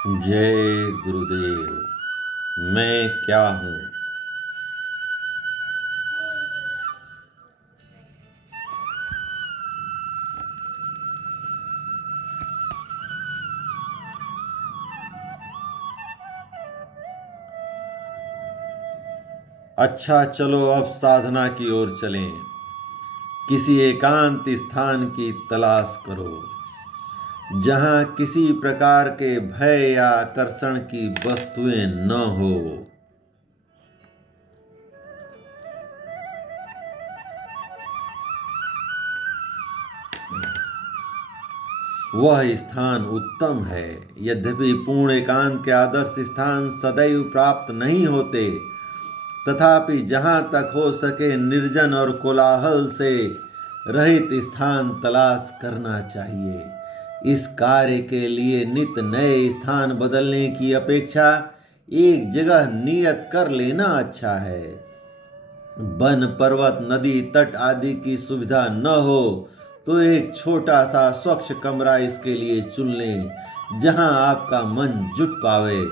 जय गुरुदेव। मैं क्या हूँ? अच्छा, चलो अब साधना की ओर चलें। किसी एकांत स्थान की तलाश करो जहाँ किसी प्रकार के भय या आकर्षण की वस्तुएं न हो। वह स्थान उत्तम है। यद्यपि पूर्ण एकांत के आदर्श स्थान सदैव प्राप्त नहीं होते, तथापि जहाँ तक हो सके निर्जन और कोलाहल से रहित स्थान तलाश करना चाहिए। इस कार्य के लिए नित नए स्थान बदलने की अपेक्षा एक जगह नियत कर लेना अच्छा है। वन, पर्वत, नदी, तट आदि की सुविधा न हो तो एक छोटा सा स्वच्छ कमरा इसके लिए चुन लें जहां आपका मन जुट पावे।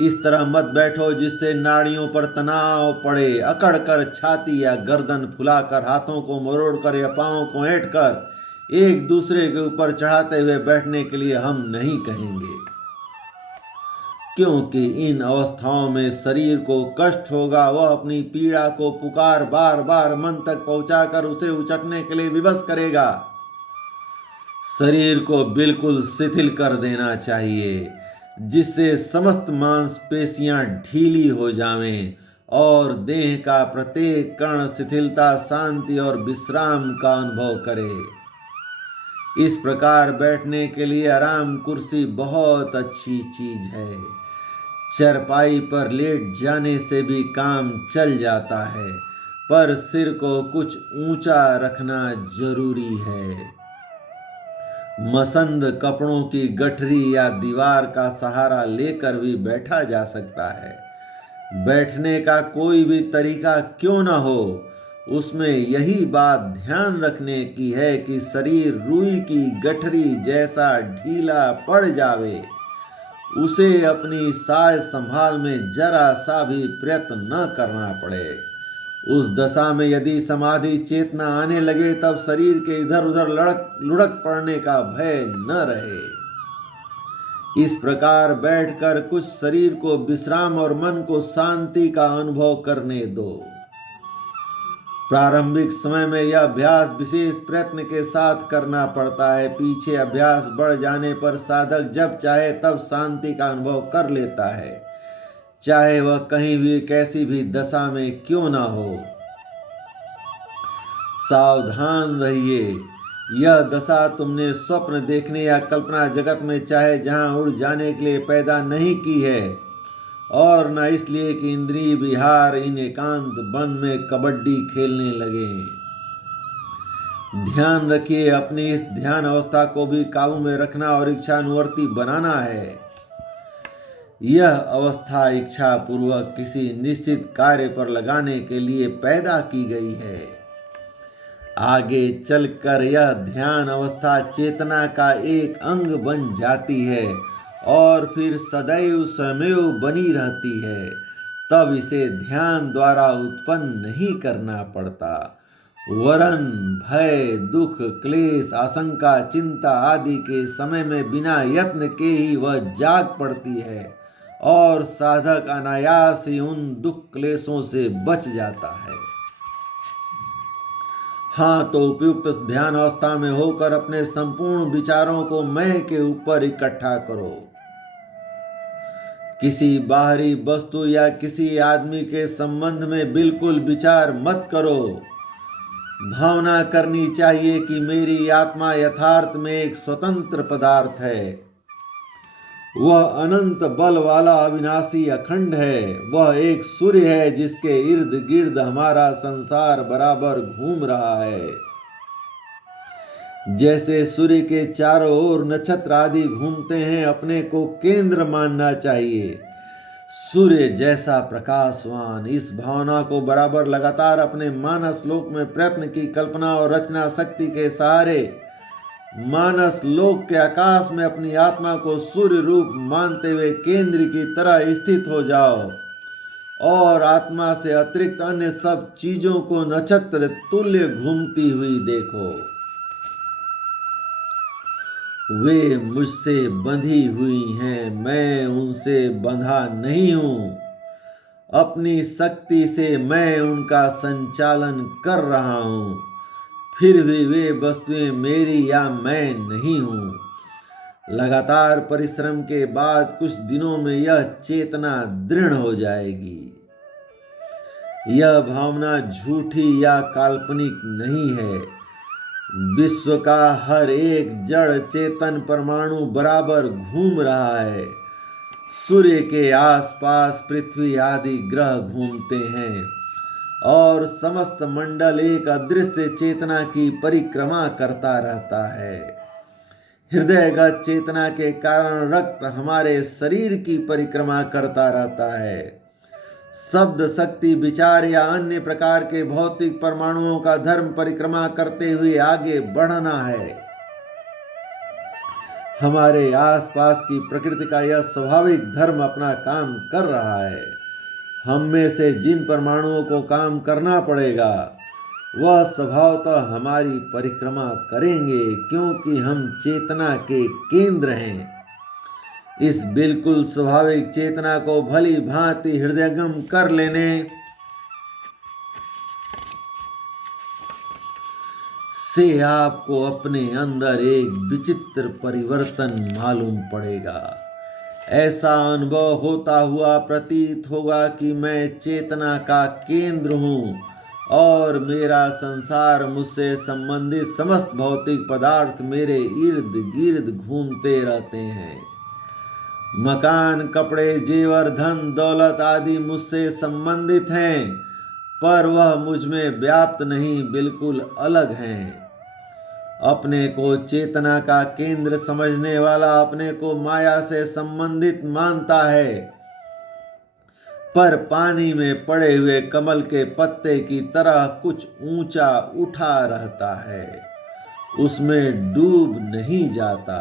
इस तरह मत बैठो जिससे नाड़ियों पर तनाव पड़े। अकड़ कर छाती या गर्दन फुलाकर, हाथों को मरोड़ कर या पांवों को ऐंठ कर एक दूसरे के ऊपर चढ़ाते हुए बैठने के लिए हम नहीं कहेंगे, क्योंकि इन अवस्थाओं में शरीर को कष्ट होगा। वह अपनी पीड़ा को पुकार बार बार मन तक पहुंचाकर उसे उचटने के लिए विवश करेगा। शरीर को बिल्कुल शिथिल कर देना चाहिए जिससे समस्त मांसपेशियां ढीली हो जावें और देह का प्रत्येक कण शिथिलता, शांति और विश्राम का अनुभव करे। इस प्रकार बैठने के लिए आराम कुर्सी बहुत अच्छी चीज है। चरपाई पर लेट जाने से भी काम चल जाता है, पर सिर को कुछ ऊंचा रखना जरूरी है। मसंद कपड़ों की गठरी या दीवार का सहारा लेकर भी बैठा जा सकता है। बैठने का कोई भी तरीका क्यों न हो, उसमें यही बात ध्यान रखने की है कि शरीर रुई की गठरी जैसा ढीला पड़ जावे। उसे अपनी साज संभाल में जरा सा भी प्रयत्न न करना पड़े। उस दशा में यदि समाधि चेतना आने लगे तब शरीर के इधर उधर लुढ़क पड़ने का भय न रहे। इस प्रकार बैठकर कुछ शरीर को विश्राम और मन को शांति का अनुभव करने दो। प्रारंभिक समय में यह अभ्यास विशेष प्रयत्न के साथ करना पड़ता है। पीछे अभ्यास बढ़ जाने पर साधक जब चाहे तब शांति का अनुभव कर लेता है, चाहे वह कहीं भी कैसी भी दशा में क्यों ना हो। सावधान रहिए, यह दशा तुमने स्वप्न देखने या कल्पना जगत में चाहे जहां उड़ जाने के लिए पैदा नहीं की है, और न इसलिए कि इंद्रिय विहार इन एकांत वन में कबड्डी खेलने लगे। ध्यान रखिए, अपनी इस ध्यान अवस्था को भी काबू में रखना और इच्छानुवर्ती बनाना है। यह अवस्था इच्छा पूर्वक किसी निश्चित कार्य पर लगाने के लिए पैदा की गई है। आगे चलकर यह ध्यान अवस्था चेतना का एक अंग बन जाती है और फिर सदैव स्वयमेव बनी रहती है। तब इसे ध्यान द्वारा उत्पन्न नहीं करना पड़ता, वरन भय, दुख, क्लेश, आशंका, चिंता आदि के समय में बिना यत्न के ही वह जाग पड़ती है और साधक अनायास ही उन दुख क्लेशों से बच जाता है। हाँ, तो उपयुक्त ध्यान अवस्था में होकर अपने संपूर्ण विचारों को मैं के ऊपर इकट्ठा करो। किसी बाहरी वस्तु या किसी आदमी के संबंध में बिल्कुल विचार मत करो। भावना करनी चाहिए कि मेरी आत्मा यथार्थ में एक स्वतंत्र पदार्थ है। वह अनंत बल वाला अविनाशी अखंड है। वह एक सूर्य है जिसके इर्द गिर्द हमारा संसार बराबर घूम रहा है। जैसे सूर्य के चारों ओर नक्षत्र आदि घूमते हैं, अपने को केंद्र मानना चाहिए। सूर्य जैसा प्रकाशवान, इस भावना को बराबर लगातार अपने मानस लोक में प्रयत्न की कल्पना और रचना शक्ति के सहारे मानस लोक के आकाश में अपनी आत्मा को सूर्य रूप मानते हुए केंद्र की तरह स्थित हो जाओ और आत्मा से अतिरिक्त अन्य सब चीजों को नक्षत्र तुल्य घूमती हुई देखो। वे मुझसे बंधी हुई हैं, मैं उनसे बंधा नहीं हूं। अपनी शक्ति से मैं उनका संचालन कर रहा हूं, फिर भी वे वस्तुएं मेरी या मैं नहीं हूं। लगातार परिश्रम के बाद कुछ दिनों में यह चेतना दृढ़ हो जाएगी। यह भावना झूठी या काल्पनिक नहीं है। विश्व का हर एक जड़ चेतन परमाणु बराबर घूम रहा है। सूर्य के आसपास पृथ्वी आदि ग्रह घूमते हैं और समस्त मंडल एक अदृश्य चेतना की परिक्रमा करता रहता है। हृदयगत चेतना के कारण रक्त हमारे शरीर की परिक्रमा करता रहता है। शब्द, शक्ति, विचार या अन्य प्रकार के भौतिक परमाणुओं का धर्म परिक्रमा करते हुए आगे बढ़ना है। हमारे आसपास की प्रकृति का यह स्वाभाविक धर्म अपना काम कर रहा है। हम में से जिन परमाणुओं को काम करना पड़ेगा वह स्वभावतः हमारी परिक्रमा करेंगे, क्योंकि हम चेतना के केंद्र हैं। इस बिल्कुल स्वाभाविक चेतना को भली भांति हृदयंगम कर लेने से आपको अपने अंदर एक विचित्र परिवर्तन मालूम पड़ेगा। ऐसा अनुभव होता हुआ प्रतीत होगा कि मैं चेतना का केंद्र हूँ और मेरा संसार, मुझसे संबंधित समस्त भौतिक पदार्थ मेरे इर्द गिर्द घूमते रहते हैं। मकान, कपड़े, जेवर, धन दौलत आदि मुझसे संबंधित हैं, पर वह मुझ में व्याप्त नहीं, बिल्कुल अलग हैं। अपने को चेतना का केंद्र समझने वाला अपने को माया से संबंधित मानता है, पर पानी में पड़े हुए कमल के पत्ते की तरह कुछ ऊंचा उठा रहता है, उसमें डूब नहीं जाता।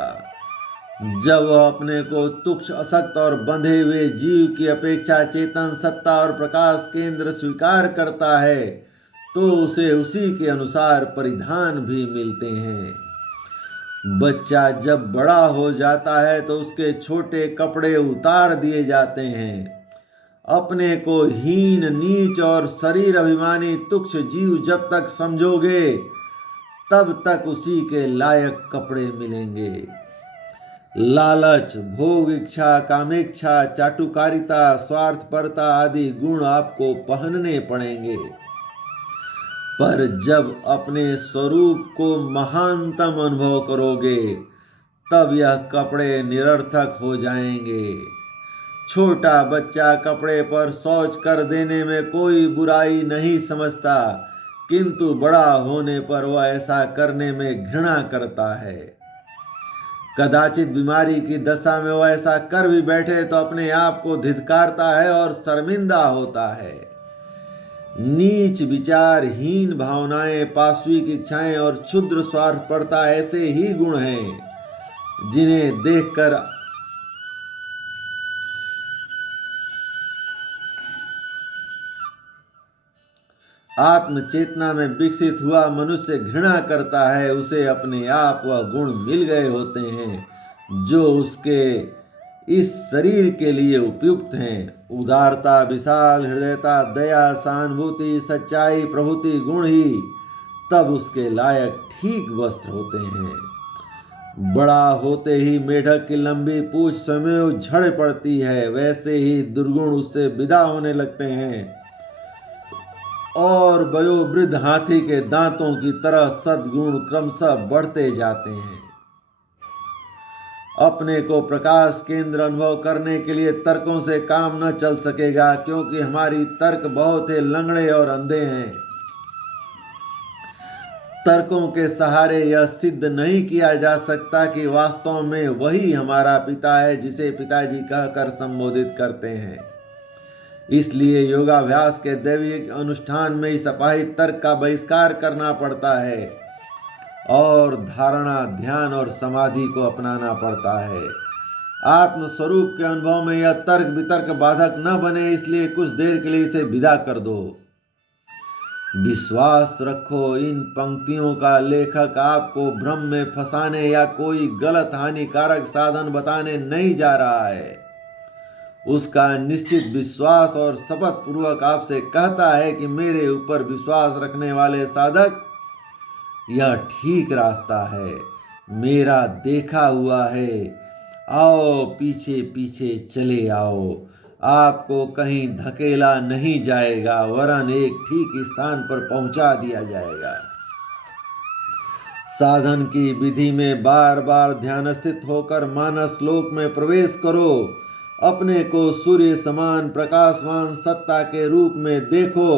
जब वह अपने को तुच्छ, अशक्त और बंधे हुए जीव की अपेक्षा चेतन सत्ता और प्रकाश केंद्र स्वीकार करता है तो उसे उसी के अनुसार परिधान भी मिलते हैं। बच्चा जब बड़ा हो जाता है तो उसके छोटे कपड़े उतार दिए जाते हैं। अपने को हीन, नीच और शरीर अभिमानी तुच्छ जीव जब तक समझोगे तब तक उसी के लायक कपड़े मिलेंगे। लालच, भोग इच्छा, कामेच्छा, चाटुकारिता, स्वार्थपरता आदि गुण आपको पहनने पड़ेंगे, पर जब अपने स्वरूप को महानतम अनुभव करोगे तब यह कपड़े निरर्थक हो जाएंगे। छोटा बच्चा कपड़े पर शौच कर देने में कोई बुराई नहीं समझता, किंतु बड़ा होने पर वह ऐसा करने में घृणा करता है। कदाचित बीमारी की दशा में वह ऐसा कर भी बैठे तो अपने आप को धिक्कारता है और शर्मिंदा होता है। नीच विचार, हीन भावनाएं, पाशविक इच्छाएं और क्षुद्र स्वार्थपरता ऐसे ही गुण हैं जिन्हें देखकर आत्म चेतना में विकसित हुआ मनुष्य घृणा करता है। उसे अपने आप वह गुण मिल गए होते हैं जो उसके इस शरीर के लिए उपयुक्त हैं। उदारता, विशाल हृदयता, दया, सहानुभूति, सच्चाई प्रभृति गुण ही तब उसके लायक ठीक वस्त्र होते हैं। बड़ा होते ही मेढक की लंबी पूंछ स्वयं झड़ पड़ती है, वैसे ही दुर्गुण उससे विदा होने लगते हैं और वयोवृद्ध हाथी के दांतों की तरह सद्गुण क्रमशः बढ़ते जाते हैं। अपने को प्रकाश केंद्र अनुभव करने के लिए तर्कों से काम न चल सकेगा, क्योंकि हमारी तर्क बहुत ही लंगड़े और अंधे हैं। तर्कों के सहारे यह सिद्ध नहीं किया जा सकता कि वास्तव में वही हमारा पिता है जिसे पिताजी कहकर संबोधित करते हैं। इसलिए योगाभ्यास के दैविक अनुष्ठान में इस अपाहिज तर्क का बहिष्कार करना पड़ता है। और धारणा, ध्यान और समाधि को अपनाना पड़ता है। आत्म स्वरूप के अनुभव में यह तर्क वितर्क बाधक न बने, इसलिए कुछ देर के लिए इसे विदा कर दो। विश्वास रखो, इन पंक्तियों का लेखक आपको भ्रम में फंसाने या कोई गलत हानिकारक साधन बताने नहीं जा रहा है। उसका निश्चित विश्वास और शपथ पूर्वक आपसे कहता है कि मेरे ऊपर विश्वास रखने वाले साधक, यह ठीक रास्ता है, मेरा देखा हुआ है। आओ, पीछे पीछे चले आओ। आपको कहीं धकेला नहीं जाएगा, वरन एक ठीक स्थान पर पहुंचा दिया जाएगा। साधन की विधि में बार बार ध्यानस्थित होकर मानस लोक में प्रवेश करो। अपने को सूर्य समान प्रकाशमान सत्ता के रूप में देखो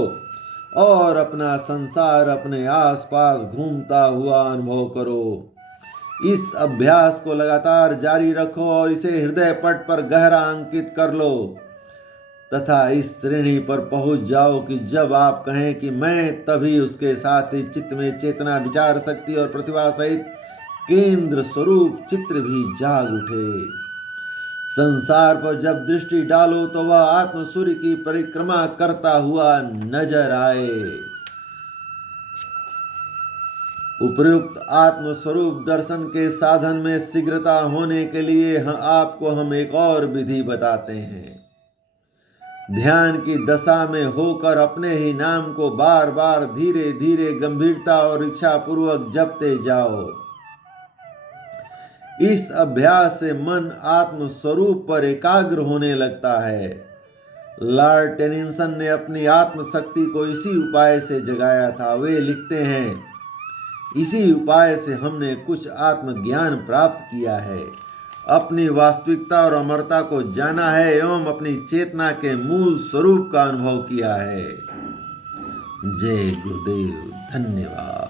और अपना संसार अपने आसपास घूमता हुआ अनुभव करो। इस अभ्यास को लगातार जारी रखो और इसे हृदय पट पर गहरा अंकित कर लो तथा इस श्रेणी पर पहुंच जाओ कि जब आप कहें कि मैं, तभी उसके साथ ही चित्त में चेतना, विचार शक्ति और प्रतिभा सहित केंद्र स्वरूप चित्र भी जाग उठे। संसार पर जब दृष्टि डालो तो वह आत्म सूर्य की परिक्रमा करता हुआ नजर आए। उपर्युक्त आत्म स्वरूप दर्शन के साधन में शीघ्रता होने के लिए आपको हम एक और विधि बताते हैं। ध्यान की दशा में होकर अपने ही नाम को बार बार धीरे धीरे गंभीरता और इच्छा पूर्वक जपते जाओ। इस अभ्यास से मन आत्म स्वरूप पर एकाग्र होने लगता है। लॉर्ड टेनिसन ने अपनी आत्म शक्ति को इसी उपाय से जगाया था। वे लिखते हैं, इसी उपाय से हमने कुछ आत्मज्ञान प्राप्त किया है, अपनी वास्तविकता और अमरता को जाना है एवं अपनी चेतना के मूल स्वरूप का अनुभव किया है। जय गुरुदेव, धन्यवाद।